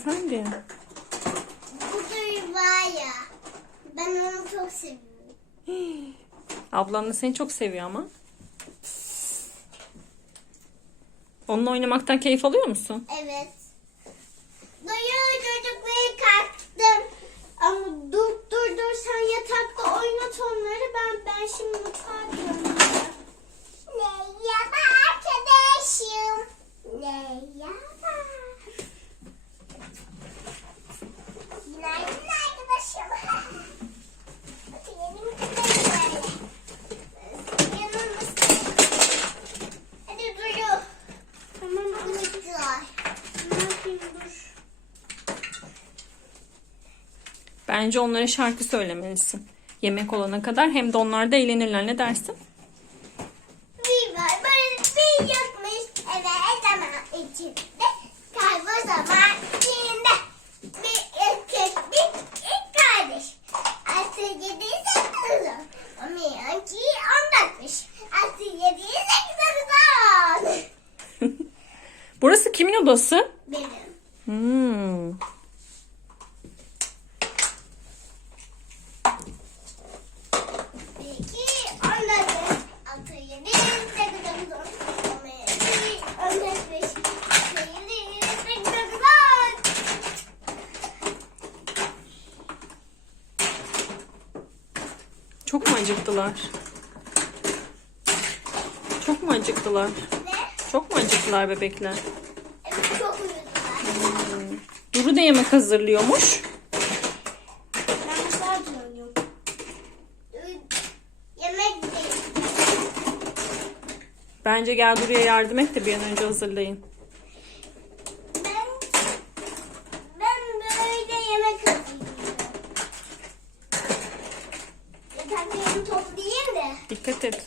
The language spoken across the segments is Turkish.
Efendim. Bu duyu var ya. Ben onu çok seviyorum. Ablan da seni çok seviyor ama. Onunla oynamaktan keyif alıyor musun? Evet. Duyu çocukları kalktım. Ama dur dur dur sen yatakta oynat onları. Ben ben şimdi mutfağa gidiyorum. Merhaba arkadaşım. Merhaba. Günaydın arkadaşım. Oturalım böyle. Yanımda Hadi Duyu. Tamam anlattılar. Ne yapayım dur. Bence onlara şarkı söylemelisin. Yemek olana kadar hem de onlar da eğlenirler. Ne dersin? Bir var böyle bir yokmuş zaman içinde kaybolur zaman içinde bir erkek bir ilk kardeş Aslı yediyse kızım Amayan ki ondatmış Aslı yediyse kızım Burası kimin odası? Benim Hmm. Acıktılar? Çok mu acıktılar? Ne? Çok mu acıktılar bebekler? Çok uyudular. Duru da yemek hazırlıyormuş. Bence gel Duru'ya yardım et de bir an önce hazırlayın. Ben ben böyle yemek hazırlıyorum. Yataklarımı toplayayım da. Dikkat et.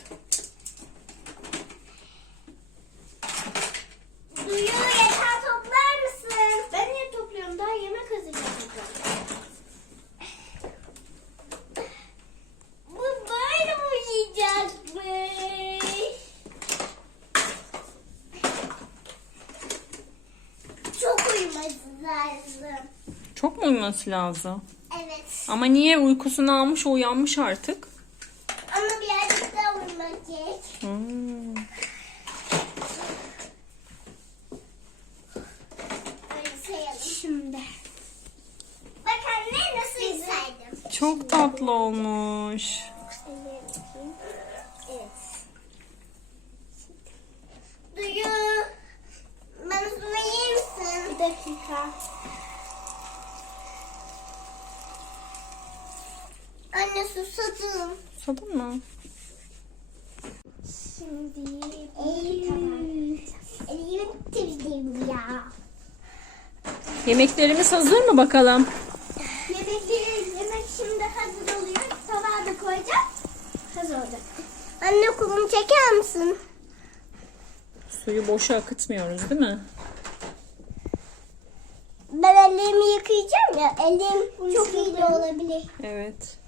Duyu yatağı toplar mısın? Ben niye topluyorum? Daha yemek hazırlayacağım. Bu böyle uyuyacakmış. Çok uyuması lazım. Çok mu uyuması lazım? Evet. Ama niye uykusunu almış uyanmış artık? Ama birazcık daha uyumak gerek. Hmm. Şimdi. Bak anne nasıl saydım. Çok tatlı olmuş. Evet. Duyu. Bana su verir misin? Bir dakika. Anne Susadın mı? Şimdi elimi, elimi temizleyeyim ya. Yemeklerimiz hazır mı bakalım? Yemekleri, yemek şimdi hazır oluyor. Tabağa da koyacağım. Hazır olacak. Anne kolumu çeker misin? Suyu boşa akıtmıyoruz değil mi? Ben ellerimi yıkayacağım ya. Ellerim çok iyi de olabilir. Evet.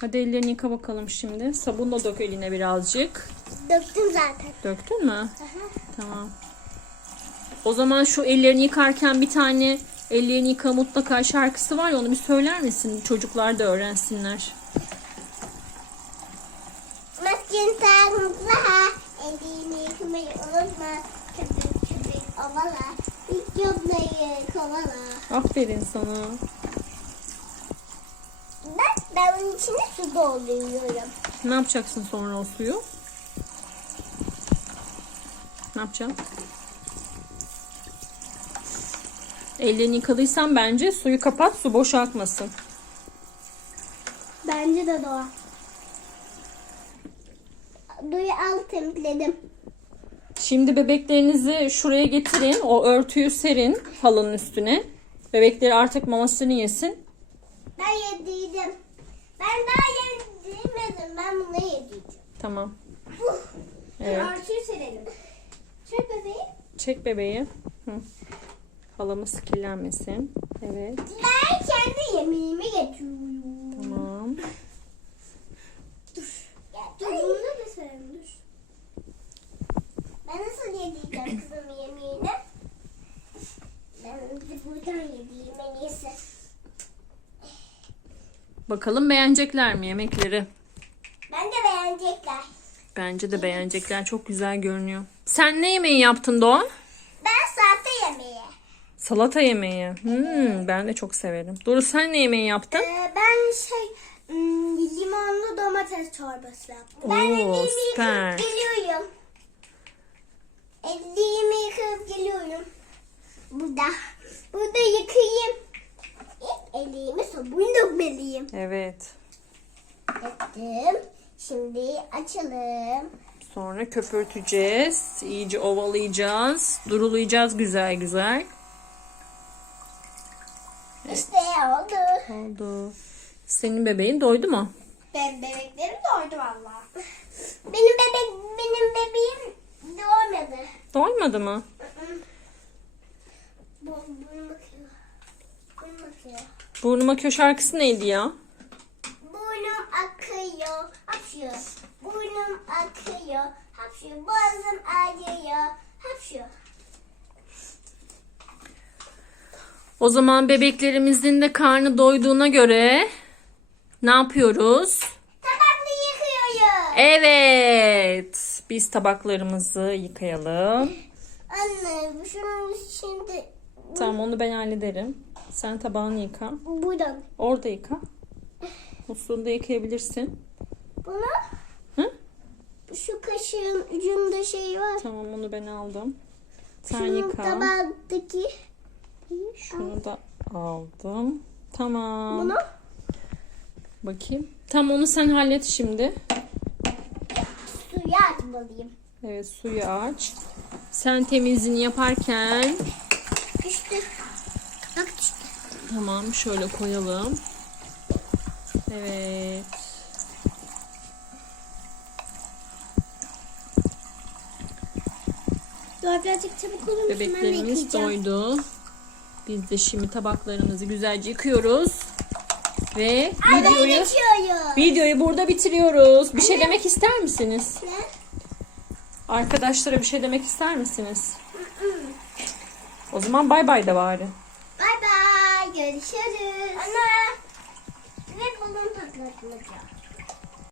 Hadi ellerini yıka bakalım şimdi. Sabunla dök eline birazcık. Döktüm zaten. Döktün mü? Tamam. O zaman şu ellerini yıkarken bir tane ellerini yıka mutlaka şarkısı var ya onu bir söyler misin? Çocuklar da öğrensinler. Sağlıklı ha. Elini yıkamayı unutma. Köpük köpük ovala. Mikropları kovala. Aferin sana. Ben, bunun içine su dolduruyorum. Ne yapacaksın sonra o suyu? Ne yapacaksın? Ellerini yıkadıysan bence suyu kapat su boşa akmasın. Bence de doğa. Duyu al templedim. Şimdi bebeklerinizi şuraya getirin. O örtüyü serin halının üstüne. Bebekleri artık mamasını yesin. Ben yediydim. Ben daha yedirmedim. Ben bunu yediydim. Tamam. Evet. Örtüyü serelim. Çek bebeği. Çek bebeği. Hı. Halamız kirlenmesin. Evet. Ben kendi yemeğimi getiriyorum. Tamam. Dur bunu da serelim dur. Ben nasıl yediyeceğim kızım yemeğini? Ben önce Bakalım beğenecekler mi yemekleri? Ben de beğenecekler. Bence de beğenecekler. Çok güzel görünüyor. Sen ne yemeği yaptın Doğan? Ben salata yemeği. Salata yemeği. Hmm, ben de çok severim. Doğru sen ne yemeği yaptın? Ee, ben şey hmm, limonlu domates çorbası yaptım. Ben Oo, elimi süper. geliyorum. Elimi yıkayıp geliyorum. Burada. Burada yıkayayım. Elimi sabun dökmeliyim. Evet. Ettim. Şimdi açalım. Sonra köpürteceğiz. İyice ovalayacağız. Durulayacağız güzel güzel. İşte oldu. Oldu. Senin bebeğin doydu mu? Ben bebeklerim doydu valla. Benim bebek benim bebeğim doğmadı. Doymadı mı? Bu burnum akıyor. Burnum akıyor. Şarkısı neydi ya? Burnum akıyor. Hapşıyor. Burnum akıyor. Hapşıyor. Boğazım acıyor. Hapşıyor. O zaman bebeklerimizin de karnı doyduğuna göre ne yapıyoruz? Tabaklı yıkıyorum. Evet. Biz tabaklarımızı yıkayalım. Anne şunun şimdi Tamam onu ben hallederim. Sen tabağını yıka. buradan. Orada yıka. Musluğunu da yıkayabilirsin. Bunu Hı? şu kaşığın ucunda şey var. Tamam onu ben aldım. Sen Şunun yıka. tabaktaki Şunu da aldım. Tamam. bunu Bakayım. Tamam onu sen hallet şimdi. suya atmalıyım. Evet suyu aç. Sen temizliğini yaparken Düştü. Tamam şöyle koyalım. Evet. Dur birazcık çabuk olur musun? Bebeklerimiz doydu. Biz de şimdi tabaklarımızı güzelce yıkıyoruz. Ve Ay, videoyu videoyu burada bitiriyoruz. Bir şey demek ister misiniz? Ne? Arkadaşlara bir şey demek ister misiniz? O zaman bay bay da bari. Görüşürüz. Ana. Ve balon patlatmaca.